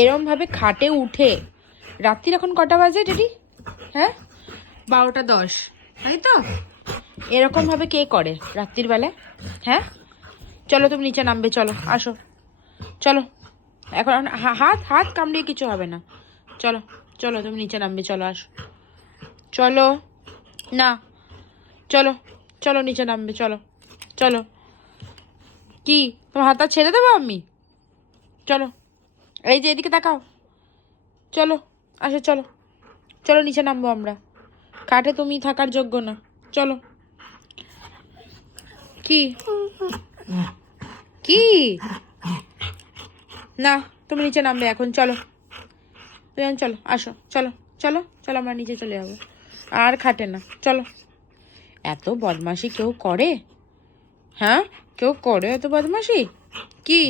এরমভাবে খাটে উঠে রাত্রির এখন কটা বাজে ডেডি? হ্যাঁ 12টা 10, তাই তো? এরকমভাবে কে করে রাত্রির বেলায়? হ্যাঁ চলো তুমি নিচে নামবে, চলো আসো, চলো। এখন হাত হাত কামড়িয়ে কিছু হবে না, চলো চলো তুমি নিচে নামবে, চলো আসো, চলো না, চলো চলো নিচে নামবে, চলো চলো। কি তোমার হাতটা ছেড়ে দেবো আমি? চলো, এই যে এদিকে তাকাও, চলো আসো, চলো চলো নিচে নামবো আমরা, কাঠে তুমি থাকার যোগ্য না, চলো। কি কি না, তুমি নিচে নামবে এখন, চলো তুমি এখন চলো, আসো, চলো চলো চলো আমরা নিচে চলে যাবো, আর খাটে না, চলো। এত বদমাশি কেউ করে? হ্যাঁ কেউ করে এত বদমাশি? কি